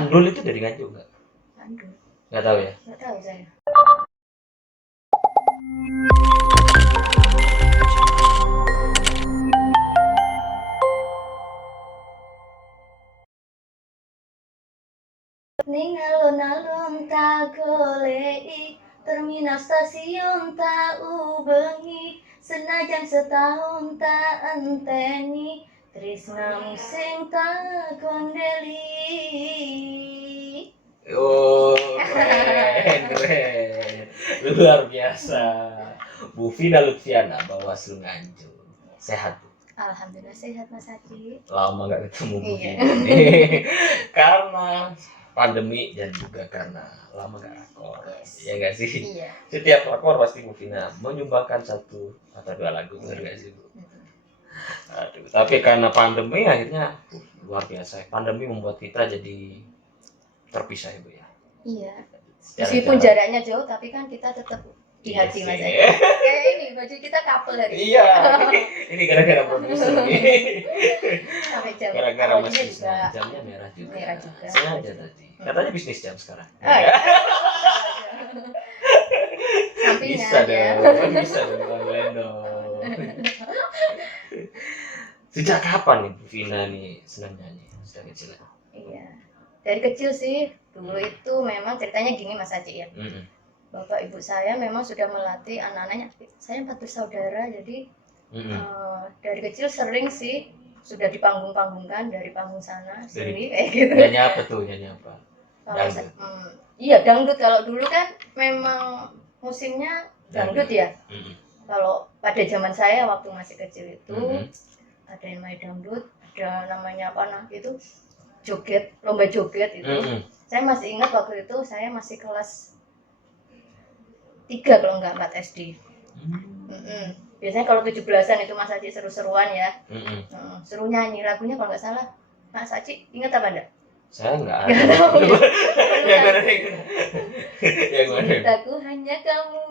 Pandul itu dari Nganjuk nggak? Pandul. Nggak tahu ya? Nggak tahu saya. Ning alun-alun tak goleki, terminal stasiun tak ubengi, senajan setahun tak enteni, tresnamu sing tak gondeli. Oh, keren. Luar biasa. Bu Vina Lutfiana, Bawaslu Nganjuk. Sehat, Bu? Alhamdulillah sehat Mas Haji. Lama nggak ketemu Bu Iya. Vina nih. Karena pandemi dan juga karena lama nggak rakor. Yes. Ya nggak sih? Iya. Setiap rakor pasti Bu Vina menyumbangkan 1 atau 2 lagu, benar nggak sih, Bu? Aduh, tapi karena pandemi akhirnya luar biasa. Pandemi membuat kita jadi terpisah ya, Bu ya. Iya. Jalan-jalan. Meskipun jaraknya jauh tapi kan kita tetap di Iya hati sih. Mas Haji. Kayak ini baju kita couple hari ini. Iya, ini gara-gara produser nih. Sampai jam. Gara-gara Mas awalnya Krisna, jamnya merah juga. Merah juga. Sengaja tadi. Katanya bisnis jam sekarang. Oh, iya. Sampingan Bisa ya. dong, bisa dong, online dong. Sejak kapan nih Bu Vina nih senang nyanyi? Sejak kecil ya? Iya. Dari kecil sih. Dulu itu memang ceritanya gini Mas Haji ya. Bapak ibu saya memang sudah melatih anak-anaknya. Saya 4 bersaudara, jadi dari kecil sering sih sudah dipanggung-panggungkan dari panggung sana sini kayak gitu. Nyanyi apa tuh? Nyanyi apa? Kalau Dangdut. iya dangdut, kalau dulu kan memang musimnya dangdut ya. Kalau pada zaman saya waktu masih kecil itu ada yang main dangdut, ada namanya apa nah itu joget, lomba joget itu. Saya masih ingat waktu itu saya masih kelas 3 kalau enggak 4 SD. Biasanya kalau 17-an itu Mas Haji seru-seruan ya. Seru nyanyi lagunya kalau nggak salah. Mas Haji ingat apa enggak? Saya nggak Nggak ada. tahu. Yang mana? Yang mana? Cintaku hanya kamu,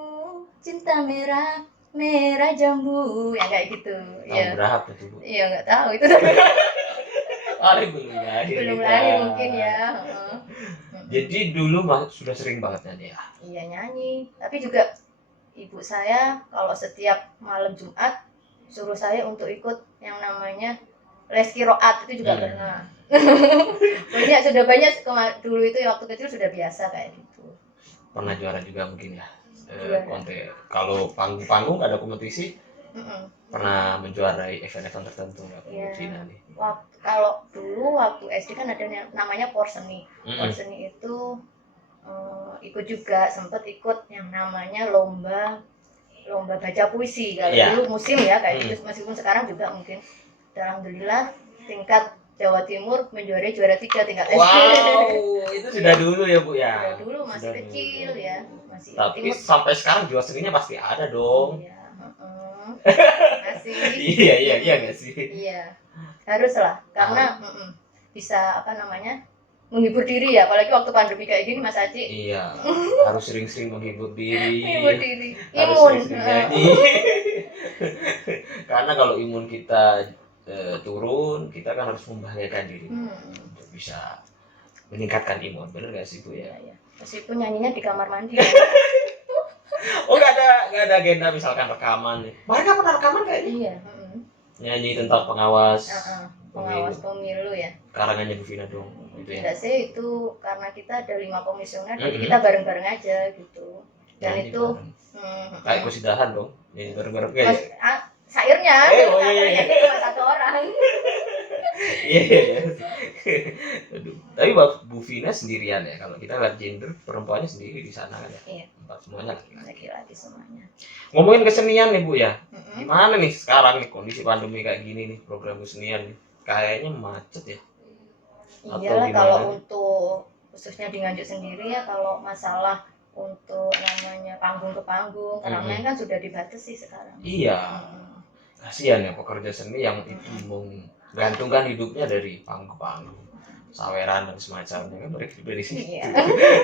cinta merah, merah jambu, ya kayak gitu. Tahun berapa tuh, Bu? Iya nggak tahu itu. Belum lahir. Belum kita. lahir mungkin ya. Jadi dulu sudah sering banget nyanyi ya? Iya nyanyi, tapi juga ibu saya kalau setiap malam Jumat suruh saya untuk ikut yang namanya les kiroat, itu juga pernah. sudah banyak dulu itu waktu kecil sudah biasa kayak gitu. Pernah juara juga mungkin ya? Juara. Kalau panggung-panggung ada kompetisi, pernah menjuarai event-event tertentu nggak Bu Iya. Vina nih? Kalau dulu waktu SD kan ada namanya porseni. Porseni itu ikut juga, sempat ikut yang namanya lomba baca puisi kalau dulu musim ya kayak gitu. Meskipun sekarang juga mungkin. Alhamdulillah tingkat Jawa Timur menjuarai juara 3 tingkat SD. Wow, itu sudah dulu ya Bu ya? Sudah dulu masih kecil ya. Masih Tapi Timur. sampai sekarang juara serinya pasti ada dong. Iya. Masih. Iya nggak sih? Iya. Haruslah karena bisa apa namanya? Menghibur diri ya, apalagi waktu pandemi kayak gini Mas Haji. Iya, harus sering-sering menghibur diri. Menghibur diri. Harus Imun. sering-sering nyanyi. Karena kalau imun kita turun, kita kan harus membahayakan diri untuk bisa meningkatkan imun, benar nggak sih Bu ya? Iya. Meskipun nyanyinya di kamar mandi. Oh nggak ada agenda misalkan rekaman nih. Mereka pernah rekaman kayaknya? Iya. Nyanyi tentang pengawas. Pengawas pemilu ya. Karangannya Bu Vina dong. Gitu ya. Tidak sih, itu karena kita ada 5 komisioner, jadi kita bareng-bareng aja gitu. Dan nyanyi itu kayak kusidahan dong. Nyanyi bareng-bareng kayak. Sairnya, iya. cuma 1 orang. Iya. Aduh. Tapi Bu Vina sendirian ya. Kalau kita lihat gender, perempuannya sendiri di sana kan ya. Iya. Semuanya Laki-laki semuanya. Ngomongin kesenian nih Bu ya. Gimana nih sekarang nih kondisi pandemi kayak gini nih, program kesenian nih? Kayaknya macet ya. Iyalah kalau untuk khususnya di Nganjuk sendiri ya, kalau masalah untuk namanya panggung ke panggung, keramaian kan sudah dibatasi sekarang. Iya. Kasihan ya pekerja seni yang itu menggantungkan hidupnya dari panggung ke panggung, saweran dan semacamnya kan mereka dari situ. Iya.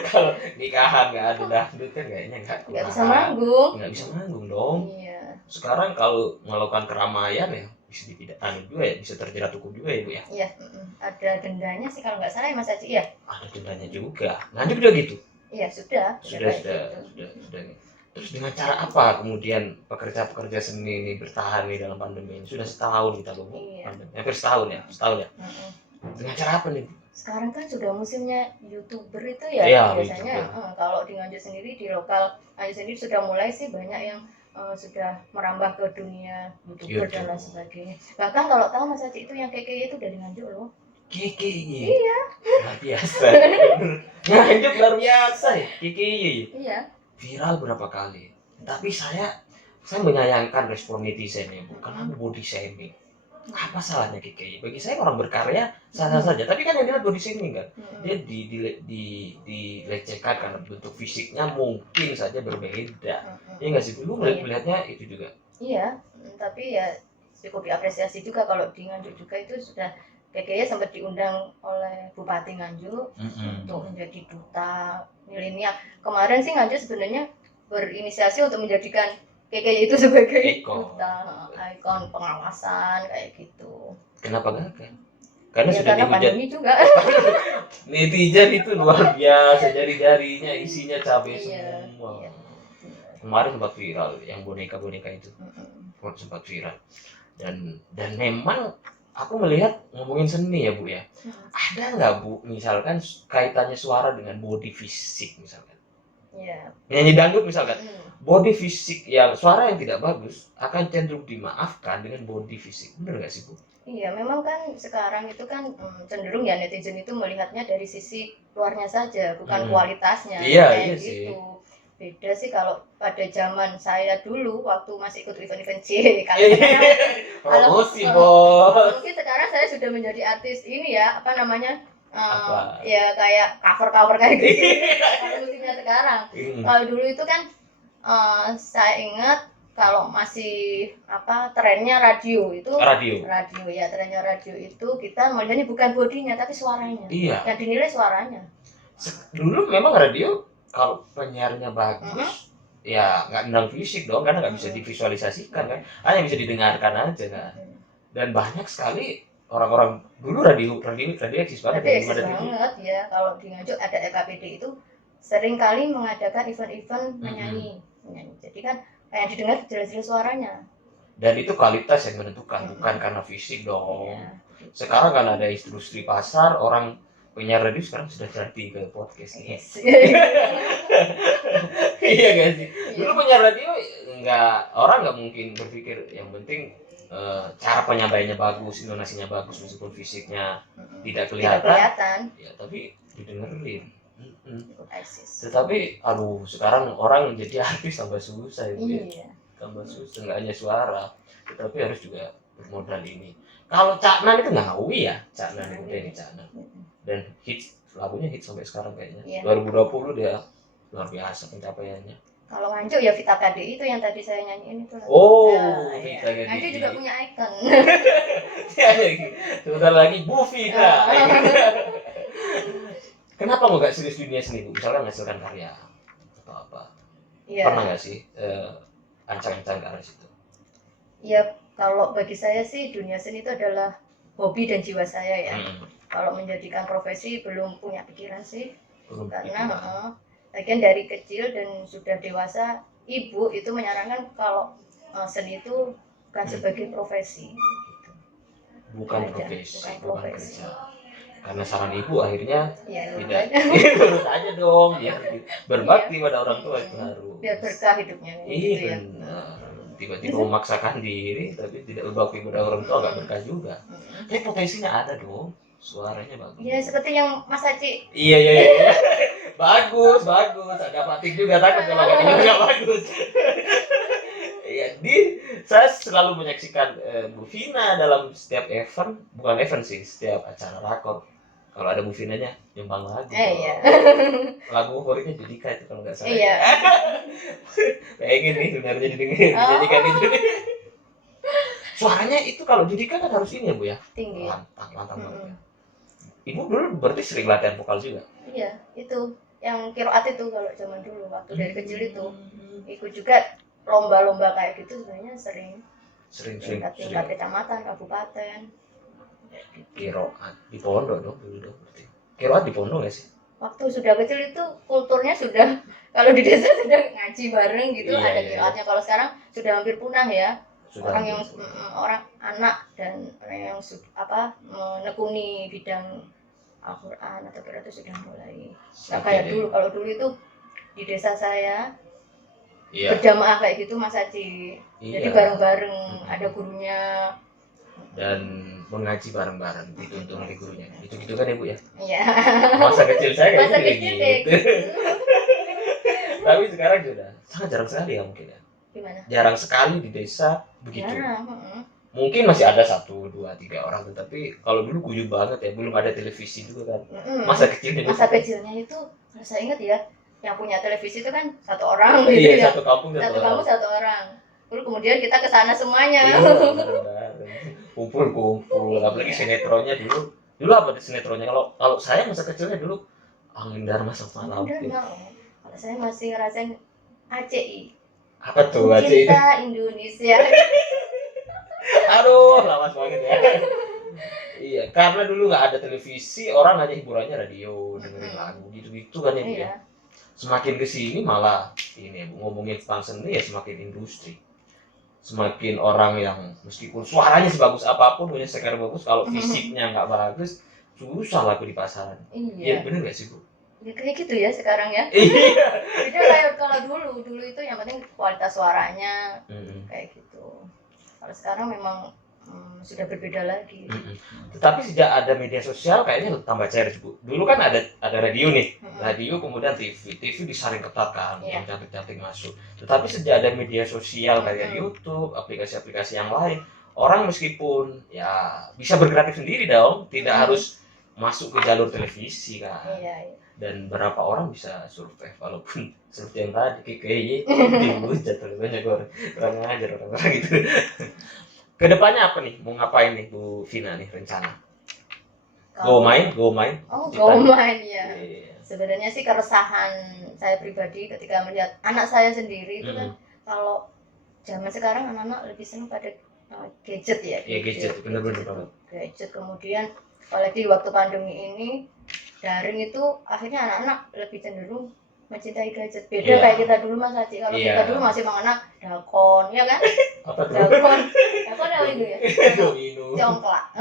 Kalau nikahan nggak ada dangdut kan kayaknya nggak bisa manggung. Nggak bisa manggung dong. Iya. Sekarang kalau melakukan keramaian ya bisa dipidana juga ya, bisa terjerat hukum juga ya Bu ya. Iya, ada dendanya sih kalau nggak salah ya Mas Haji ya. Ada dendanya juga. Nganjuk udah gitu. Iya sudah kayak Sudah. Terus dengan cara apa kemudian pekerja-pekerja seni ini bertahan nih dalam pandemi ini? Sudah setahun kita loh, Iya. hampir setahun ya. Dengan cara apa nih? Sekarang kan sudah musimnya YouTuber itu ya, Iya, biasanya kalau di Nganjuk sendiri, di lokal Nganjuk sendiri sudah mulai sih banyak yang sudah merambah ke dunia YouTuber dan lain sebagainya. Bahkan kalau tahu Mas Haji itu yang KKY itu dari Nganjuk loh. KKY? Iya. Luar biasa. Nganjuk luar biasa ya, KKY. Iya. Viral berapa kali. Tapi saya menyayangkan respon netizen ya, bukan body shaming. Apa salahnya KKY? Bagi saya orang berkarya sah-sah saja. Tapi kan yang dilihat body shaming kan. Dia dilecehkan karena bentuk fisiknya mungkin saja berbeda. Ya nggak sih, dulu melihatnya itu juga. Iya, tapi ya cukup diapresiasi juga kalau di Nganjuk juga itu sudah KKY sempat diundang oleh Bupati Nganjuk untuk menjadi duta milenial. Kemarin sih Nganjuk sebenarnya berinisiasi untuk menjadikan KKY itu sebagai duta, ikon pengawasan kayak gitu. Kenapa gagal? Karena ya, sudah karena dihujat juga. Netizen itu luar biasa, jari-jarinya isinya cabai semua. Iya. Kemarin sempat viral yang boneka-boneka itu, sempat viral. Dan memang aku melihat ngomongin seni ya Bu ya, ada nggak Bu misalkan kaitannya suara dengan body fisik misalkan? Iya. Nyanyi dangdut misalkan, body fisik yang suara yang tidak bagus akan cenderung dimaafkan dengan body fisik, benar nggak sih Bu? Iya, memang kan sekarang itu kan cenderung ya netizen itu melihatnya dari sisi luarnya saja, bukan kualitasnya. Iya, kayak gitu. Sih. Beda sih kalau pada zaman saya dulu waktu masih ikut event-event promosi bos. Mungkin sekarang saya sudah menjadi artis ini ya, apa namanya? Ya kayak cover kayak gitu. Kalau musiknya sekarang. Kalau dulu itu kan saya ingat kalau masih trennya radio ya, trennya radio itu kita melihatnya bukan bodinya tapi suaranya. Iya. Yang dinilai suaranya. Dulu memang radio kalau penyiarnya bagus, ya nggak tentang fisik dong, karena nggak bisa divisualisasikan kan, hanya bisa didengarkan aja kan. Dan banyak sekali orang-orang dulu radio eksis banget. Eksis banget ya. Kalau di Nganjuk ada LKPD itu sering kali mengadakan event-event menyanyi. Jadi kan yang didengar jelas-jelas suaranya. Dan itu kualitas yang menentukan, bukan karena fisik dong. Ya. Sekarang kan ada industri pasar, orang penyiar radio sekarang sudah jadi ke podcast. Yes. Iya gak sih? Dulu penyiar radio orang nggak mungkin berpikir yang penting cara penyampaiannya bagus, intonasinya bagus meskipun fisiknya tidak kelihatan. Ya, tapi didengerin. Tetapi sekarang orang jadi artis tambah susah ya. Iya. Tambah susah, nggak hanya suara, tetapi harus juga bermodal ini. Kalau Cak Nan itu ngawi ya, Cak Nan itu dari Cak Nan. Dan lagunya hit sampai sekarang kayaknya. Iya. 2020 dia luar biasa pencapaiannya. Kalau Nganjuk ya Vita KDI itu yang tadi saya nyanyiin itu. Vita KDI. Nganjuk juga punya ikon. Sebentar lagi Bu Vita. Kenapa nggak serius dunia seni Bu? Misalkan menghasilkan karya atau apa? Ya. Pernah nggak sih ancang-ancang ke arah situ? Ya kalau bagi saya sih dunia seni itu adalah hobi dan jiwa saya ya. Kalau menjadikan profesi belum punya pikiran sih. Karena bagian dari kecil dan sudah dewasa ibu itu menyarankan kalau seni itu bukan sebagai profesi. Bukan profesi. Karena saran ibu akhirnya tidak nurut aja dong ya, berbakti pada orang tua itu harus biar berkah hidupnya gitu ya. Tiba-tiba memaksakan diri tapi tidak berbakti pada orang tua nggak berkah juga. Tapi potensinya ada dong, suaranya bagus ya, seperti yang Mas Haji. Iya. bagus ada Patik juga, takut kalau nggak bagus. Ya, saya selalu menyaksikan Bu Vina dalam setiap event, bukan event sih, setiap acara rakor. Kalau ada Bu Vinanya nyumbang lagu. Iya. Lagu favoritnya Judika itu kalau nggak salah. Iya. Pengen nih sebenarnya Judika itu. Suaranya itu kalau Judika kan harus ini ya Bu ya. Tinggi. Lantang banget. Ibu dulu berarti sering latihan vokal juga. Iya, itu yang kiroat itu kalau zaman dulu waktu dari kecil itu ikut juga lomba-lomba kayak gitu sebenarnya sering. sering tingkat kecamatan, kabupaten. Kiroat di pondok dong dulu dong berarti. Kiroat di pondok nggak sih? Waktu sudah kecil itu kulturnya sudah kalau di desa sudah ngaji bareng gitu, Iya, ada iya. kiroatnya. Kalau sekarang sudah hampir punah ya. Sudah Orang yang hampir. orang anak dan orang yang menekuni bidang Al-Quran atau kira itu sudah mulai nggak kayak dulu. Kalau dulu itu di desa saya berjamaah kayak gitu Mas Haji. Jadi bareng-bareng, ada gurunya dan mengaji bareng-bareng, dituntun oleh gurunya. Gitu-gitu kan ya Bu ya? Iya. Masa kecil saya Masa kayak kecil gitu. Tapi sekarang sudah sangat jarang sekali ya mungkin ya. Gimana? Jarang sekali di desa begitu. Jarang. Mungkin masih ada 1, 2, 3 orang, tetapi kalau dulu guyup banget ya, belum ada televisi juga kan. Masa kecilnya itu kalau saya ingat ya, yang punya televisi itu kan 1 orang gitu ya. ya. Satu kampung 1 orang. Terus kemudian kita ke sana semuanya. Iya, kumpul. Apalagi sinetronnya dulu. Dulu apa sinetronnya? Kalau saya masa kecilnya dulu Angin Dharma Sukma Lampir. Kalau saya masih ngerasain ACI. Apa tuh ACI? Cinta Indonesia. Aduh, lawas banget ya. Iya, karena dulu nggak ada televisi, orang hanya hiburannya radio, dengerin lagu gitu-gitu kan ya. Iya. Semakin kesini malah ini ngomongin tentang seni ya semakin industri. Semakin orang yang meskipun suaranya sebagus apapun, punya skill bagus, kalau fisiknya nggak bagus, susah laku di pasaran. Iya, bener nggak sih Bu? Ya kayak gitu ya sekarang ya. Iya. Beda kayak kalau dulu itu yang penting kualitas suaranya kayak gitu. Kalau sekarang memang sudah berbeda lagi. Tetapi sejak ada media sosial kayaknya tambah cair Bu. Dulu kan ada radio nih, radio kemudian TV disaring ketat kan, yang cantik-cantik masuk. Tetapi sejak ada media sosial kayak YouTube, aplikasi-aplikasi yang lain, orang meskipun ya bisa berkreatif sendiri dong, tidak harus masuk ke jalur televisi kan. Iya. Dan berapa orang bisa survive walaupun seperti yang tadi kayak dihujat banyak orang ajar orang gitu. Kedepannya apa nih? Mau ngapain nih Bu Vina nih rencana? Go main? Oh, go main ya. Sebenarnya sih keresahan saya pribadi ketika melihat anak saya sendiri itu kan kalau zaman sekarang anak-anak lebih senang pada gadget ya. Iya gadget, benar-benar banget. Gadget kemudian apalagi waktu pandemi ini daring itu akhirnya anak-anak lebih cenderung mencintai gadget. Beda kayak kita dulu Mas Haji. Kalau kita dulu masih mengenal dakon, ya kan? Apa tuh? Dakon apa itu ya? Domino. Congklak.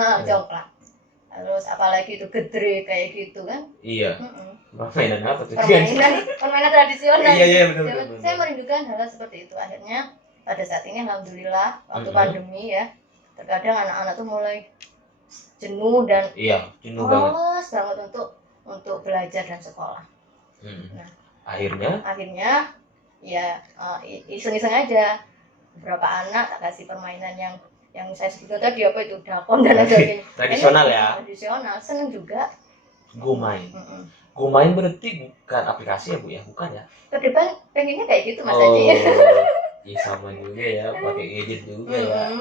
Terus apalagi itu gedre kayak gitu kan? Iya. Permainan apa tuh? Permainan tradisional. Iya benar. Saya merindukan hal seperti itu. Akhirnya pada saat ini alhamdulillah waktu pandemi ya, terkadang anak-anak tuh mulai jenuh dan males banget untuk belajar dan sekolah. Nah, akhirnya ya iseng-iseng aja beberapa anak tak kasih permainan yang saya sebutkan tadi apa itu dakon dan lain-lain. Tradisional ya. Tradisional, seneng juga. Go main berarti bukan aplikasi ya Bu ya, bukan ya? Ke depan pengennya kayak gitu Mas Haji. Iya sama juga ya, pakai gadget juga ya.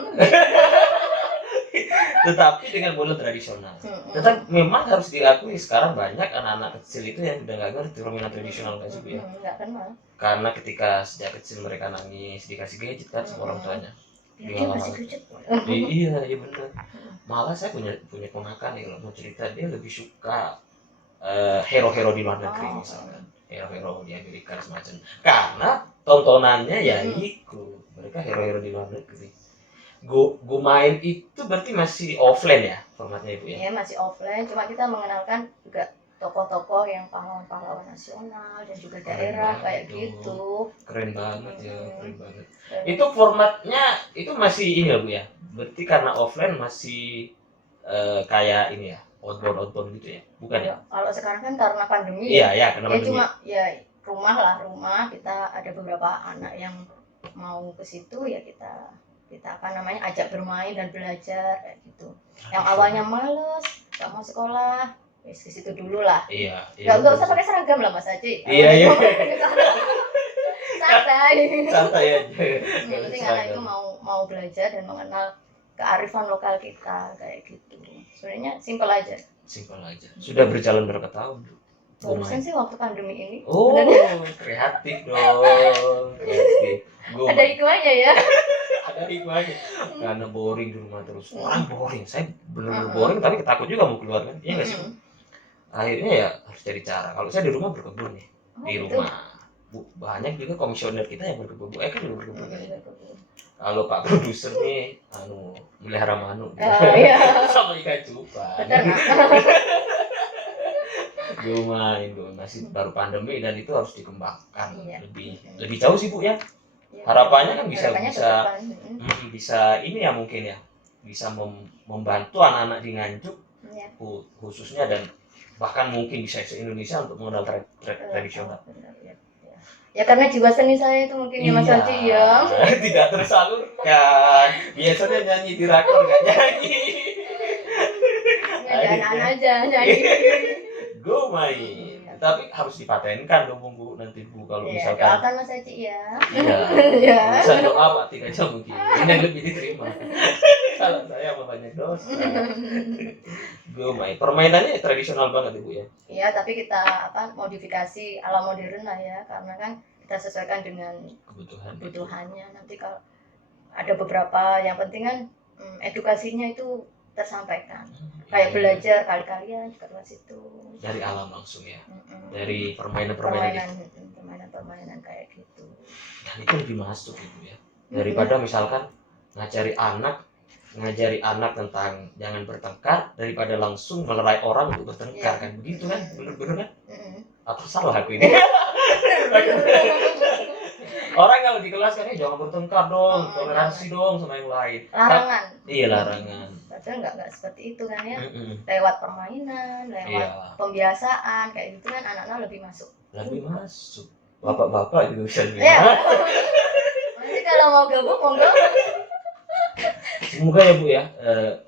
Tetapi dengan bola tradisional. Tetapi memang harus diakui sekarang banyak anak-anak kecil itu yang udah nggak ngerti permainan tradisional kan sih ya. Nggak kenal. Karena ketika sejak kecil mereka nangis dikasih gadget kan sama orang tuanya. Dia masih gadget. Iya benar. Malah saya punya ponakan nih kalau mau cerita dia lebih suka hero-hero di luar negeri misalkan. Hero-hero di Amerika semacam. Karena tontonannya ya itu mereka hero-hero di luar negeri. Go main itu berarti masih offline ya formatnya Ibu ya? Iya masih offline, cuma kita mengenalkan juga tokoh-tokoh yang pahlawan-pahlawan nasional dan juga daerah kayak gitu. Keren banget ya, keren banget. Itu formatnya itu masih ini ya Bu ya? Berarti karena offline masih kayak ini ya, outbound gitu ya? Bukan ya? Kalau sekarang kan karena pandemi iya, karena pandemi. Cuma ya rumah kita ada beberapa anak yang mau ke situ ya kita ajak bermain dan belajar kayak gitu. Yang awalnya males, nggak mau sekolah, ke situ dulu lah. Iya. Nggak usah pakai seragam lah Mas Haji. Iya. Santai aja. Yang penting anak itu mau belajar dan mengenal kearifan lokal kita kayak gitu. Sebenarnya simpel aja. Sudah berjalan berapa tahun? Barusan sih waktu pandemi ini. Kreatif dong. Ada hikmahnya ya. dari banyak karena boring di rumah terus. Orang boring, saya benar-benar boring tapi takut juga mau keluar kan, iya nggak sih? Akhirnya ya harus cari cara. Kalau saya di rumah berkebun ya, di rumah banyak juga komisioner kita yang berkebun. Kan juga berkebun kayaknya. Kalau Pak produser nih, melihara manuk, sama ikan cupang. Lumayan dong, masih baru pandemi dan itu harus dikembangkan lebih jauh sih Bu ya. Harapannya kan bisa ini ya mungkin ya, bisa membantu anak-anak di Nganjuk khususnya dan bahkan mungkin bisa se-Indonesia untuk mengenal tradisional. Ya karena jiwa seni saya itu mungkin ya Mas Haji ya. Tidak tersalurkan. Biasanya nyanyi di rakor nggak nyanyi. Ya anak-anak aja nyanyi. Go main. Tapi harus dipatenkan dong Bu nanti Bu kalau misalkan. Doakan Mas Haji ya. Iya. Bisa doa Pak 3 jam mungkin. Ini yang lebih diterima. Kalau saya mau banyak dosa. Go main. Permainannya tradisional banget Ibu ya. Iya, tapi kita modifikasi ala modern lah ya, karena kan kita sesuaikan dengan kebutuhannya. Nanti kalau ada beberapa yang penting kan edukasinya itu tersampaikan. Kayak belajar kali-kalian juga lewat situ. Dari alam langsung ya. Dari permainan-permainan kayak gitu. Dan itu lebih masuk Ibu ya. Daripada misalkan ngajari anak tentang jangan bertengkar daripada langsung melerai orang untuk bertengkar kan begitu kan, bener-bener kan? Apa salah aku ini? Orang kalau di kelas kan jangan bertengkar dong, toleransi dong sama yang lain. Larangan. Iya larangan. Padahal nggak seperti itu kan ya. Lewat permainan, lewat pembiasaan kayak gitu kan anak-anak lebih masuk. Bapak-bapak juga bisa lebih. Nanti kalau mau gabung monggo. Semoga ya Bu ya,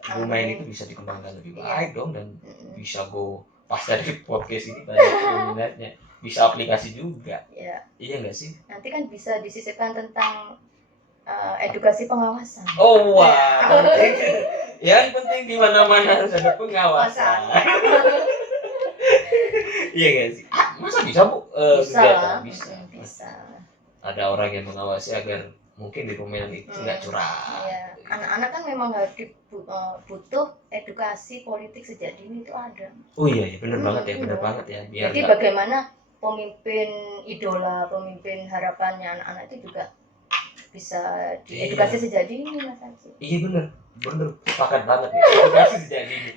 bermain itu bisa dikembangkan lebih baik dong dan bisa go pas dari podcast ini banyak peminatnya, bisa aplikasi juga. Iya nggak sih? Nanti kan bisa disisipkan tentang edukasi pengawasan. Oh wah, yang penting di mana-mana harus ada pengawasan. Iya nggak sih? Masa bisa Bu? Bisa. Ada orang yang mengawasi agar mungkin di permainan itu nggak curang. Iya. Anak-anak kan memang harus butuh edukasi politik sejak dini itu ada. Oh iya, benar banget ya. Biar jadi bagaimana pemimpin idola, pemimpin harapannya anak-anak itu juga bisa diedukasi sejak dini Mas Haji. Iya benar, sepakat banget ya. Edukasi sejak dini.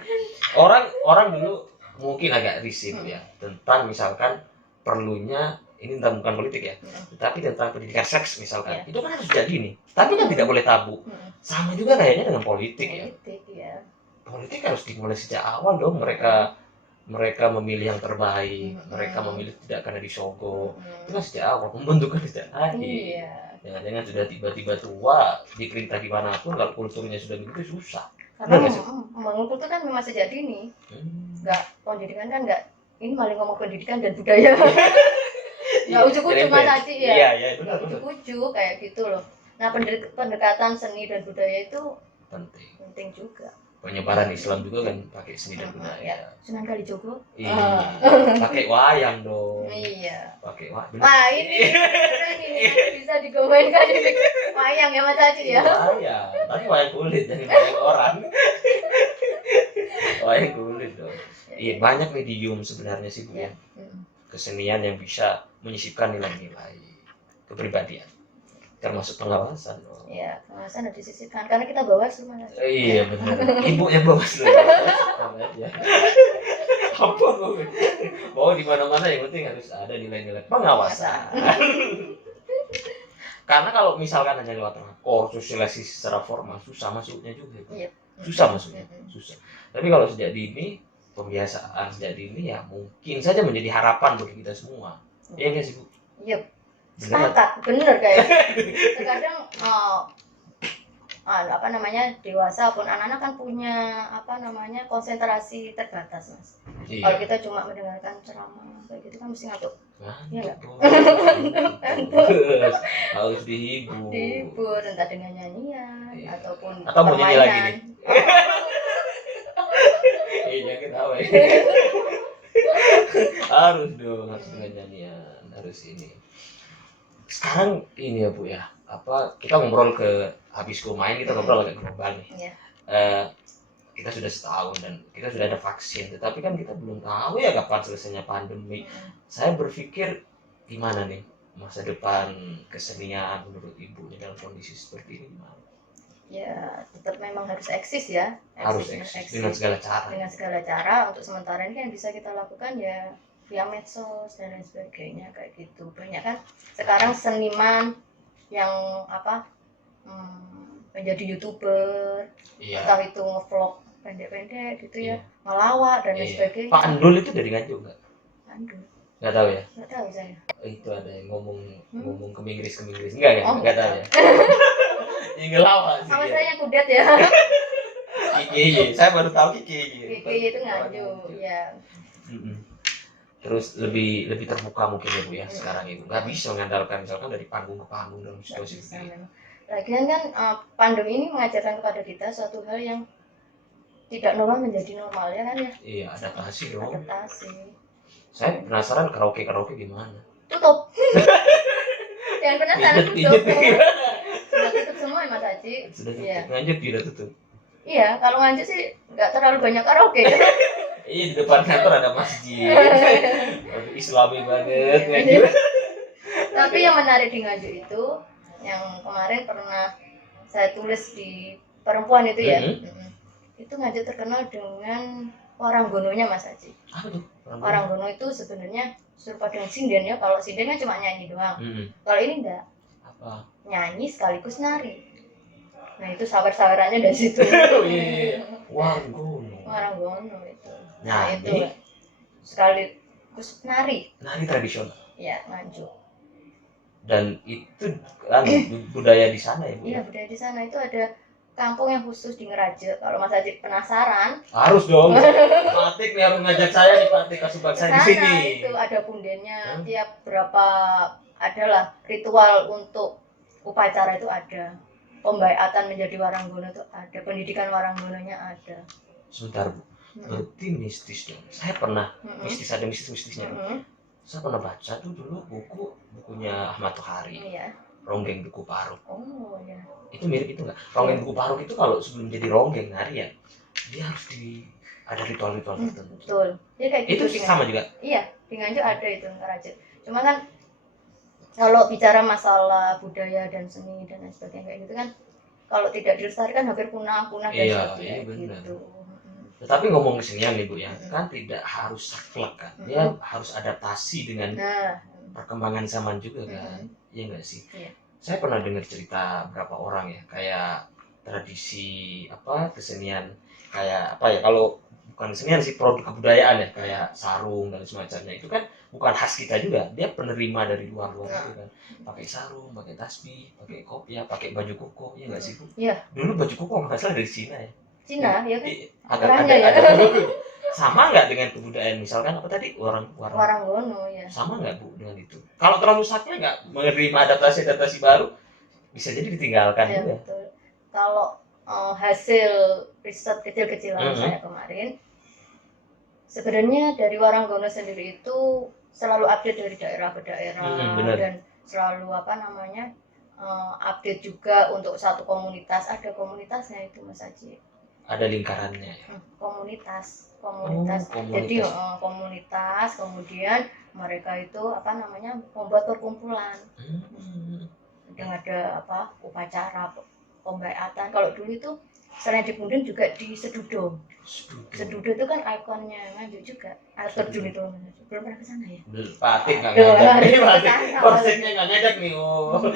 Orang dulu mungkin agak risih ya tentang misalkan perlunya ini tentang bukan politik ya, tapi tentang pendidikan seks misalkan, itu kan harus jadi nih. Tapi kan tidak boleh tabu. Sama juga kayaknya dengan politik ya. Politik harus dimulai sejak awal dong. Mereka memilih yang terbaik, mereka memilih tidak karena disogok. Itu kan sejak awal, pembentukan sejak akhir. Jangan-jangan sudah tiba-tiba tua, diperintah dimanapun, kalau kulturnya sudah begitu susah. Karena membangun kultur kan memang sejak dini. Pendidikan kan nggak, ini malah ngomong pendidikan dan budaya. Nggak ujuk-ujuk Mas Haji ya. Iya, benar. Ujuk-ujuk kayak gitu loh. Nah, pendekatan seni dan budaya itu penting juga. Penyebaran Islam juga kan pakai seni dan budaya. Sunan Kalijogo. Iya. Pakai wayang dong. Iya. Pakai wayang. Wah, ini bisa digomenkan ini wayang ya Mas Haji ya. Wayang. Tapi wayang kulit jadi wayang orang. Wayang kulit dong. Iya, banyak medium sebenarnya sih Bu ya. Kesenian yang bisa menyisipkan nilai-nilai kepribadian termasuk pengawasan. Iya, pengawasan harus disisipkan karena kita Bawaslu Mas. Iya benar. Ibu yang Bawaslu. Apa mau di mana-mana yang penting harus ada nilai-nilai pengawasan. Karena kalau misalkan hanya lewat rakor, sosialisasi secara formal susah masuknya juga. Susah masuknya. Tapi kalau sejak dini pembiasaan sejak dini ya mungkin saja menjadi harapan bagi kita semua. Iya nggak sih Bu? Iya. Sepakat, bener kayak. Terkadang dewasa pun anak-anak kan punya konsentrasi terbatas Mas. Iya. Kalau kita cuma mendengarkan ceramah kayak gitu kan mesti ngantuk. Iya nggak? Harus dihibur entah dengan nyanyian ataupun mau nyanyi lagi nih. Iya ketawa ya. Harus dengan nyanyian, harus ini. Sekarang ini ya Bu ya, kita ngobrol ke habis gue main kita ngobrol agak global nih. Iya. Kita sudah setahun dan kita sudah ada vaksin, tetapi kan kita belum tahu ya kapan selesainya pandemi. Saya berpikir gimana nih masa depan kesenian menurut ibu dalam kondisi seperti ini gimana? Ya tetap memang harus eksis ya, Harus eksis dengan segala cara. Dengan segala cara. Untuk sementara ini kan bisa kita lakukan ya via medsos dan lain sebagainya kayak gitu. Banyak kan sekarang seniman yang menjadi YouTuber, entah itu ngevlog pendek-pendek gitu ya, ngelawak dan lain sebagainya. Pak Andul itu dari Nganjuk nggak? Andul? Nggak tahu ya? Nggak tahu saya. Itu ada yang ngomong ke Inggris enggak ya? Nggak tahu ya? Yang ngelawak sih. Sama saya kudet ya. Kiki, saya baru tahu Kiki. Kiki itu Nganjuk ya. Terus lebih terbuka mungkin ya Bu ya sekarang itu. Nggak bisa mengandalkan misalkan dari panggung ke panggung dalam situasi seperti ini. Lagian kan pandemi ini mengajarkan kepada kita suatu hal yang tidak normal menjadi normal ya kan ya. Iya, adaptasi dong. Adaptasi. Saya penasaran karaoke gimana? Tutup. Jangan penasaran tutup. Sudah tutup semua ya Mas Haji. Sudah tutup. Iya. Nganjuk juga tutup. Iya, kalau Nganjuk sih nggak terlalu banyak karaoke. Iya, di depan kantor ada masjid. Islami banget Nganjuk. Tapi yang menarik di Nganjuk itu, yang kemarin pernah saya tulis di perempuan itu ya. Itu Nganjuk terkenal dengan waranggononya Mas Haji. Apa tuh? Waranggono itu sebenarnya serupa dengan sinden ya. Kalau sinden kan cuma nyanyi doang. Kalau ini enggak. Apa? Nyanyi sekaligus nari. Nah itu sawer-sawerannya dari situ. Waranggono itu. Nah itu sekaligus nari. Nari tradisional. Ya, Nganjuk. Dan itu budaya di sana ya Bu? Iya, budaya di sana itu ada kampung yang khusus di Ngeraje. Kalau Mas Haji penasaran, harus dong. Patik nih harus ngajak saya di Patik Kasubagsa di sini. Itu ada pundennya. Tiap berapa adalah ritual untuk upacara itu ada. Pembaiatan menjadi waranggono itu ada. Pendidikan waranggononya ada. Sebentar Bu. Berarti mistis dong. Saya pernah ada mistisnya. Saya pernah baca tuh dulu bukunya Ahmad Tohari. Iya. Ronggeng Duku Paruk. Oh ya. Itu mirip itu nggak? Ronggeng Duku Paruk itu kalau sebelum jadi ronggeng nari ya, dia harus ada ritual-ritual tertentu. Betul. Ya kayak gitu. Itu sama juga. Iya, di Nganjuk ada itu Ngeraje. Cuma kan kalau bicara masalah budaya dan seni dan lain sebagainya kayak gitu kan, kalau tidak dilestarikan hampir punah dan sebagainya gitu. Tetapi ngomong kesenian nih Bu ya, kan tidak harus saklek kan, dia harus adaptasi dengan perkembangan zaman juga kan. Iya nggak sih? Iya. Saya pernah dengar cerita berapa orang ya, kayak tradisi kesenian, kayak kalau bukan kesenian sih, produk kebudayaan ya, kayak sarung dan semacamnya itu kan bukan khas kita juga, dia penerima dari luar itu kan, pakai sarung, pakai tasbih, pakai kopiah, pakai baju koko, ya nggak sih Bu? Iya. Dulu baju koko nggak salah dari Cina ya. Cina ya kan? Ada sama nggak dengan kebudayaan misalkan apa tadi waranggono ya? Sama nggak Bu dengan itu? Kalau terlalu sakit nggak menerima adaptasi baru bisa jadi ditinggalkan ya, juga. Betul. Kalau hasil riset kecil-kecilan saya kemarin, sebenarnya dari waranggono sendiri itu selalu update dari daerah ke daerah dan selalu update juga untuk satu komunitas, ada komunitasnya itu Mas Haji. Ada lingkarannya ya? Komunitas. Jadi komunitas, kemudian mereka itu membuat perkumpulan. Sedang ada upacara pembaiatan. Kalau dulu itu selain di Punden juga di Sedudo. Sedudo itu kan ikonnya Nganjuk juga. Air terjun itu belum pernah ke sana ya? Patik nggak ngajak. Konsepnya nggak ngajak nih. Harus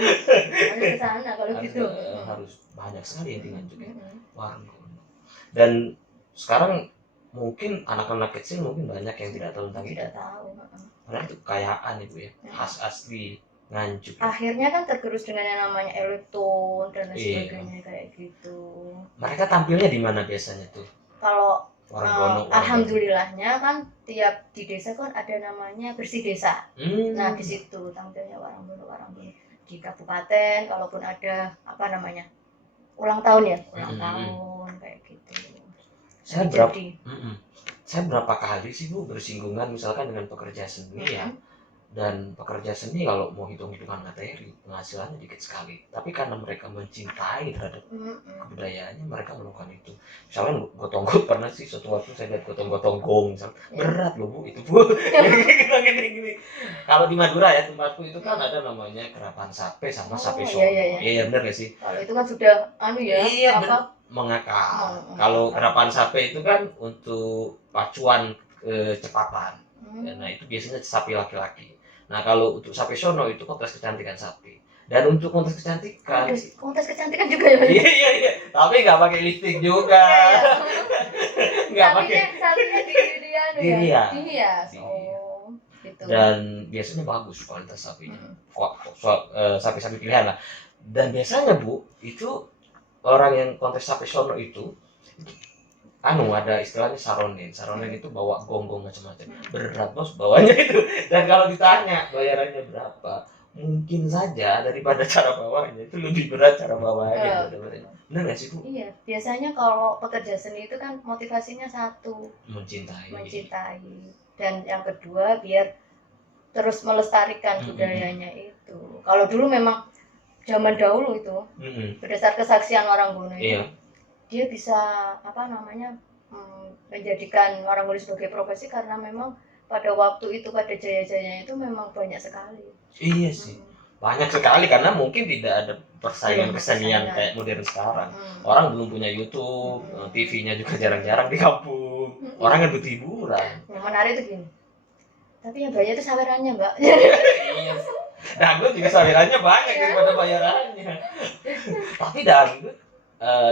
ke sana kalau gitu. Harus banyak sekali yang di Nganjuk ya. Waranggono. Dan sekarang mungkin anak-anak kecil mungkin banyak yang tidak tahu tentang itu. Tidak tahu. Padahal itu kekayaan itu ya, khas asli Nganjuk. Akhirnya kan tergerus dengan yang namanya elektron dan lain sebagainya kayak gitu. Mereka tampilnya di mana biasanya tuh? Kalau alhamdulillahnya kan tiap di desa kan ada namanya bersih desa. Nah di situ tampilnya waranggono di kabupaten. Kalaupun ada ulang tahun ya, ulang tahun kayak gitu. Saya berapa kali sih Bu bersinggungan misalkan dengan pekerja seni ya, Dan pekerja seni kalau mau hitung-hitungan materi penghasilannya dikit sekali, tapi karena mereka mencintai terhadap kebudayaannya mereka melakukan itu. Misalnya gotong-gotong, pernah sih suatu waktu saya lihat gotong-gotong gong misalnya, berat loh bu itu bu. Gini. Kalau di Madura ya tempatku itu kan ada namanya kerapan sape sama sape sono. Iya benar gak sih? Kalau itu kan sudah iya, apa mengakar. Kalau kerapan sape itu kan untuk pacuan kecepatan. Nah itu biasanya sapi laki-laki. Nah kalau untuk sapi sono itu kontes kecantikan sapi. Dan untuk kontes kecantikan, kontes kecantikan juga ya. Iya. Tapi nggak pakai lipstick juga. Nggak pakai. Sapinya dirias. Oh, gitu. Dan biasanya bagus kualitas sapinya. Sapi-sapi pilihan lah. Dan biasanya bu itu orang yang kontes sapi sono itu ada istilahnya saronin itu bawa gonggong macam-macam, berat bos bawanya itu. Dan kalau ditanya bayarannya berapa, mungkin saja daripada cara bawanya itu lebih berat cara bawanya. Benar nggak sih bu? Iya, biasanya kalau pekerja seni itu kan motivasinya satu, mencintai, dan yang kedua biar terus melestarikan budayanya itu. Kalau dulu memang zaman dahulu itu berdasar kesaksian orang Gono itu, dia bisa menjadikan orang Gono sebagai profesi karena memang pada waktu itu pada jaya-jayanya itu memang banyak sekali. Iya sih, banyak sekali karena mungkin tidak ada persaingan kesenian kayak modern sekarang. Orang belum punya YouTube, TV-nya juga jarang-jarang di kampung. Orang kan butuh hiburan. Yang menarik itu gini, tapi yang banyak itu sawerannya mbak. Iya. Dangdut juga sawerannya banyak daripada bayarannya. Tapi dangdut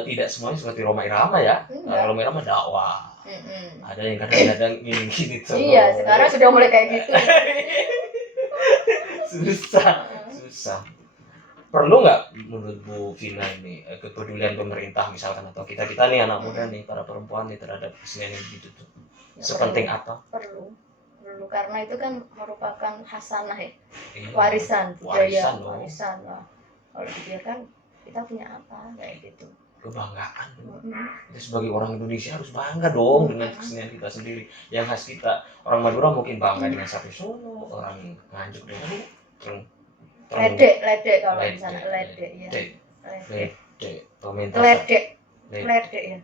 tidak semuanya seperti Rhoma Irama ya. Rhoma Irama dakwah. Ada yang kadang-kadang gini tuh. Iya, sekarang sudah mulai kayak gitu. Susah. Perlu nggak menurut Bu Vina ini kepedulian pemerintah misalkan atau kita nih anak muda nih, para perempuan nih terhadap kesenian yang gitu tuh? Sepenting apa? Perlu karena itu kan merupakan hasanah ya, warisan budaya, warisan lah. Kalau dibiarkan kita punya apa kayak gitu, kebanggaan. Kita sebagai orang Indonesia harus bangga dong dengan kesenian kita sendiri yang khas kita. Orang Madura mungkin bangga dengan sapi sono, orang Nganjuk dengan ledek kalau di sana ledek ya. Ledek ya.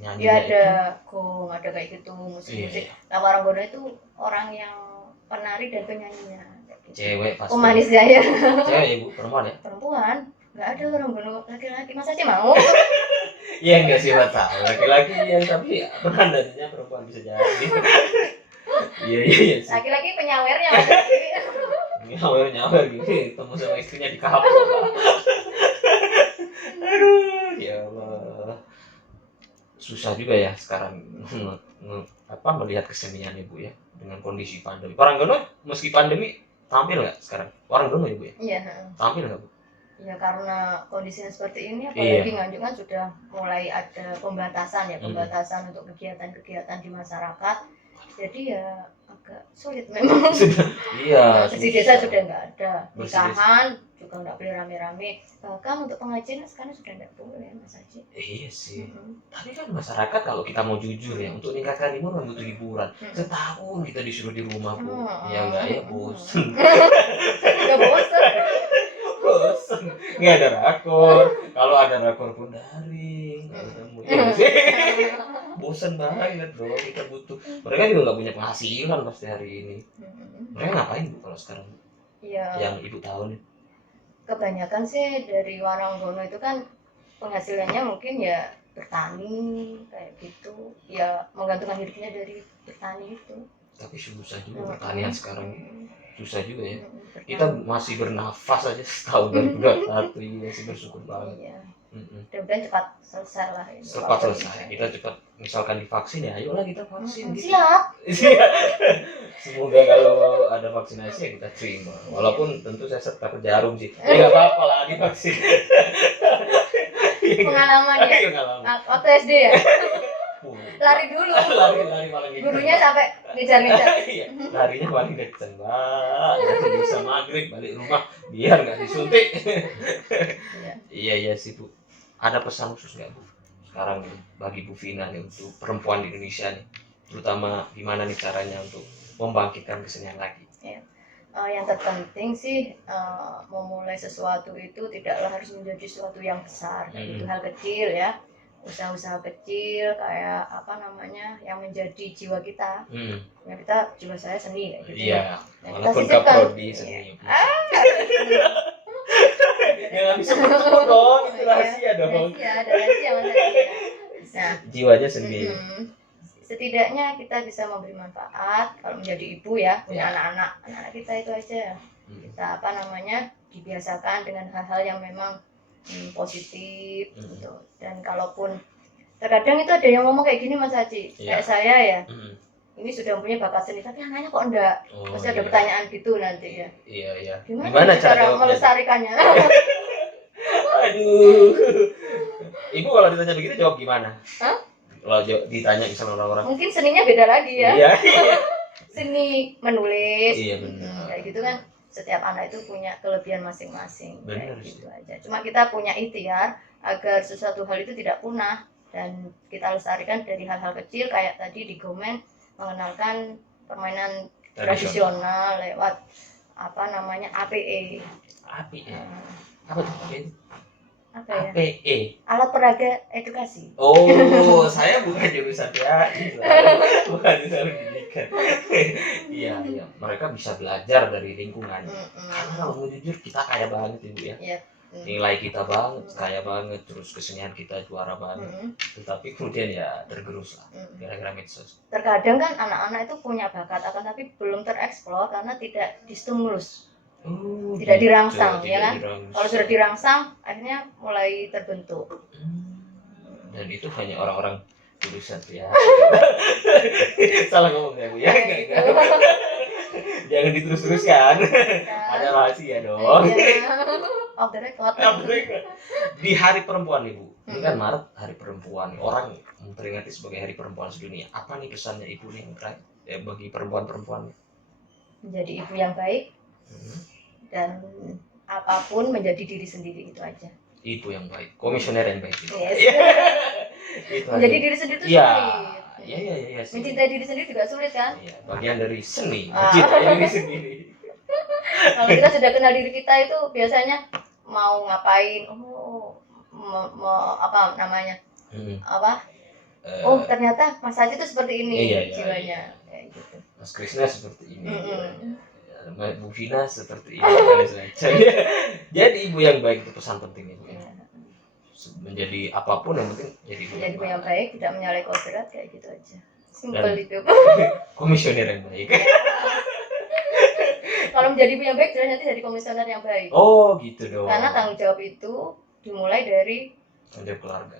Nyanyi ya ada gong, ada kayak gitu musik-musik. Nah orang Gono itu orang yang penari dan penyanyinya. Cewek pasti. Manis ya. Cewek ibu, perempuan ya? Perempuan. Nggak ada orang Gono laki-laki, masa sih mau? Iya enggak sih Pak, laki-laki yang tapi penandanya perempuan bisa jadi. Iya sih. Laki-laki penyawernya Mas. Nyawer gitu, ketemu sama istrinya di kapal. Aduh, ya Allah. Susah juga ya sekarang melihat kesenian ibu ya dengan kondisi pandemi. Orang Gono meski pandemi tampil nggak sekarang? Orang Gono ibu ya? Iya. Tampil nggak bu? Ya karena kondisinya seperti ini, apalagi Nganjuk kan sudah mulai ada pembatasan untuk kegiatan-kegiatan di masyarakat. Jadi ya agak sulit memang. Iya. Di desa sudah nggak ada, nikahan juga nggak boleh rame-rame. Bahkan untuk pengajian sekarang sudah nggak boleh Mas Haji. Iya sih. Tapi kan masyarakat kalau kita mau jujur ya, untuk nikahkan ibu kan butuh hiburan. Setahun kita disuruh di rumah bu, ya enggak ya bosan. Nggak bosan. Nggak ada rakor. Kalau ada rakor pun daring, nggak ketemu. Bosan banget dong, kita butuh. Mereka juga nggak punya penghasilan pasti hari ini. Mereka ngapain bu kalau sekarang? Iya. Yang ibu tahu nih. Kebanyakan sih dari orang Gono itu kan penghasilannya mungkin ya bertani kayak gitu, ya menggantungkan hidupnya dari bertani itu. Tapi susah juga pertanian sekarang, susah juga ya. Kita masih bernafas aja setahun 2021 ini masih bersyukur banget. Iya. Mudah-mudahan cepat selesai lah ini. Cepat selesai. Kita cepat misalkan divaksin ya, ayolah kita vaksin. Siap. Semoga kalau ada vaksinasi ya kita terima. Walaupun tentu saya takut jarum sih. Ya nggak apa-apa lah divaksin. Pengalaman ya. Waktu SD ya. Lari dulu. Lari paling kenceng. Gurunya sampai ngejar-ngejar. Larinya paling kenceng banget. Nanti bisa maghrib balik rumah biar nggak disuntik. Iya sih Bu. Ada pesan khusus nggak Bu sekarang bagi Bu Vina nih untuk perempuan di Indonesia nih, terutama gimana nih caranya untuk membangkitkan kesenian lagi? Yang terpenting sih memulai sesuatu itu tidaklah harus menjadi sesuatu yang besar, itu hal kecil ya, usaha-usaha kecil kayak apa namanya yang menjadi jiwa kita. Ya kita jiwa saya seni kayak gitu. Iya, Nah, walaupun kita sisipkan. prodi seni. Jangan disebut dong, itu rahasia dong. Ada rahasia Mas Haji. Nah, Jiwanya seni. Setidaknya kita bisa memberi manfaat kalau menjadi ibu ya, punya Ya. anak kita itu aja. Kita apa namanya dibiasakan dengan hal-hal yang memang positif gitu. Dan kalaupun terkadang itu ada yang ngomong kayak gini Mas Haji, kayak saya ya. Ini sudah mempunyai bakat seni tapi anaknya kok enggak. Pasti ada pertanyaan gitu nanti ya. Iya. Gimana cara melestarikannya? Aduh. Ibu kalau ditanya begitu jawab gimana? Hah? Kalau ditanya misalnya orang-orang. Mungkin seninya beda lagi ya. Iya. Seni menulis. Iya benar. Kayak gitu kan. Setiap anak itu punya kelebihan masing-masing. Benar gitu aja. Cuma kita punya ikhtiar agar sesuatu hal itu tidak punah dan kita lestarikan dari hal-hal kecil kayak tadi di Gomen mengenalkan permainan tradisional lewat apa namanya APE. APE. Apa tuh APE? Apa ya? APE. Alat peraga edukasi. Oh, saya bukan jurusan PAI, bukan jurusan pendidikan. Iya. Mereka bisa belajar dari lingkungan. Karena kalau mau jujur kita kaya banget Ibu ya. Iya. Nilai kita banget, kaya banget, terus kesenian kita juara banget. Tetapi kemudian ya tergerus lah, gara-gara medsos. Terkadang kan anak-anak itu punya bakat akan tapi belum tereksplor karena tidak distimulus. Tidak dirangsang ya kan? Kalau sudah dirangsang akhirnya mulai terbentuk. Dan itu hanya orang-orang jurusan ya. Salah ngomong ya Bu ya. Jangan diterus-teruskan. Ada rahasia dong. Off the record. Di Hari Perempuan Ibu. Ini kan Maret Hari Perempuan. Orang memperingati sebagai Hari Perempuan sedunia. Apa nih pesannya Ibu nih bagi perempuan-perempuan? Menjadi ibu yang baik. Dan apapun menjadi diri sendiri itu aja. Ibu yang baik, komisioner yang baik. Yes. Itu menjadi diri sendiri itu sulit. Iya. Mencintai diri sendiri juga sulit kan? Iya, bagian dari seni, mencintai diri sendiri. Kalau kita sudah kenal diri kita itu biasanya mau ngapain, apa namanya? Ternyata Mas Haji itu seperti ini jiwanya. Kayak gitu. Mas Krisna seperti ini. Bu Vina seperti ini. Jadi ibu yang baik itu pesan penting itu. Menjadi apapun yang penting jadi ibu yang baik, tidak menyalahi kodrat kayak gitu aja. Simpel itu. Komisioner yang baik. Kalau menjadi ibu yang baik, nanti jadi komisioner yang baik. Oh gitu dong. Karena tanggung jawab itu dimulai dari tanggung jawab keluarga.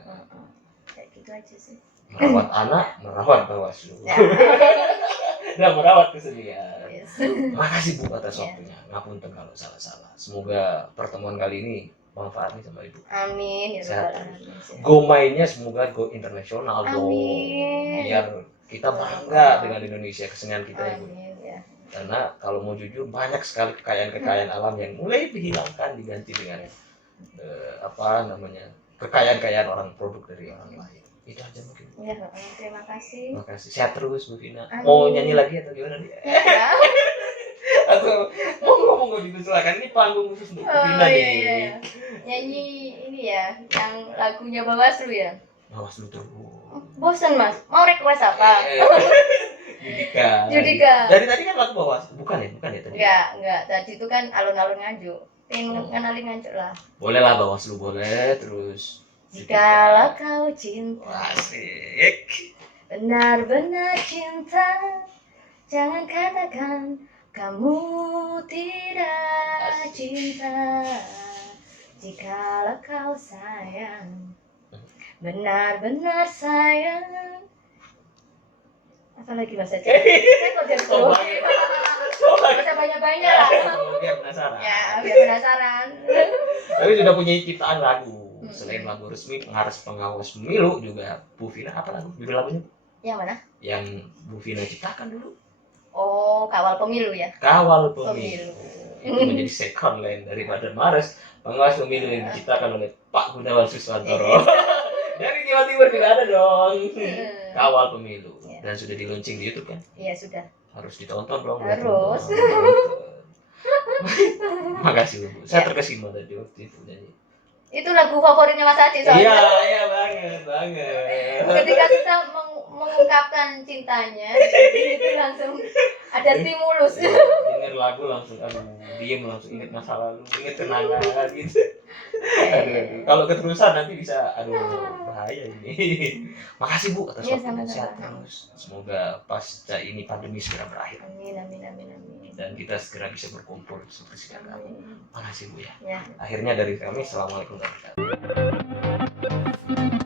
Kayak gitu aja sih. Merawat anak, merawat Bawaslu. Dan merawat kesenian. Yes. Makasih Bu atas waktunya. Ngapunten kalau salah-salah. Semoga pertemuan kali ini manfaat nih sama Ibu. Amin. Ya sehat. Go mainnya semoga go internasional dong. Biar kita bangga dengan Indonesia, kesenian kita Ibu. Amin, ya. Karena kalau mau jujur banyak sekali kekayaan-kekayaan alam yang mulai dihilangkan diganti dengan kekayaan-kekayaan orang produk dari orang lain. Itu aja mungkin. Ya, terima kasih. Makasih. Sehat terus Bu Vina. Mau nyanyi lagi atau gimana nih? Ya. Atau mau ngomong gitu silakan, ini panggung khusus untuk Bu Vina nih. Iya. Nyanyi ini ya, yang lagunya Bawaslu ya. Bawaslu terus. Bosan Mas, mau request apa? Judika. Dari tadi kan lagu Bawaslu, bukan ya tadi? Enggak. Tadi itu kan alun-alun Nganjuk. Pengen ngenalin Nganjuk lah. Boleh lah Bawaslu boleh, terus. Jikalau kau cinta, asik, benar-benar cinta, jangan katakan kamu tidak cinta. Jikalau kau sayang, benar-benar sayang. Apa lagi Mas Haji? Saya kok jadi grogi. Bisa banyak-banyak lah. Biar penasaran. Ya, biar penasaran. Tapi sudah punya ciptaan lagu. Selain lagu resmi pengawas pemilu juga Bu Vina apa lagu? Judul lagunya? Yang mana? Yang Bu Vina ciptakan dulu. Oh, Kawal Pemilu ya? Kawal Pemilu. Itu menjadi second line dari Badan Mares pengawas pemilu yang diciptakan oleh Pak Gunawan Suswantoro. Dari Jawa Timur juga ada dong. Kawal Pemilu. Dan sudah di launching di YouTube kan? Iya sudah. harus ditonton dong. Harus. Makasih Bu. Saya terkesima tadi waktu itu nyanyi. Itu lagu favoritnya Mas Adi Iya, soalnya. iya banget. Ketika kita mengungkapkan cintanya, itu langsung ada stimulus. Denger lagu langsung diem langsung inget masa lalu, inget kenangan gitu. Aduh, kalau keterusan nanti bisa bahaya ini. Makasih Bu atas Iya, waktu dan sama-sama. sehat terus. Semoga pasca ini pandemi segera berakhir Amin, amin, amin, amin. dan kita segera bisa berkumpul seperti sedia kala. Amin. Makasih Bu ya. Ya. Akhirnya dari kami, assalamualaikum warahmatullahi wabarakatuh.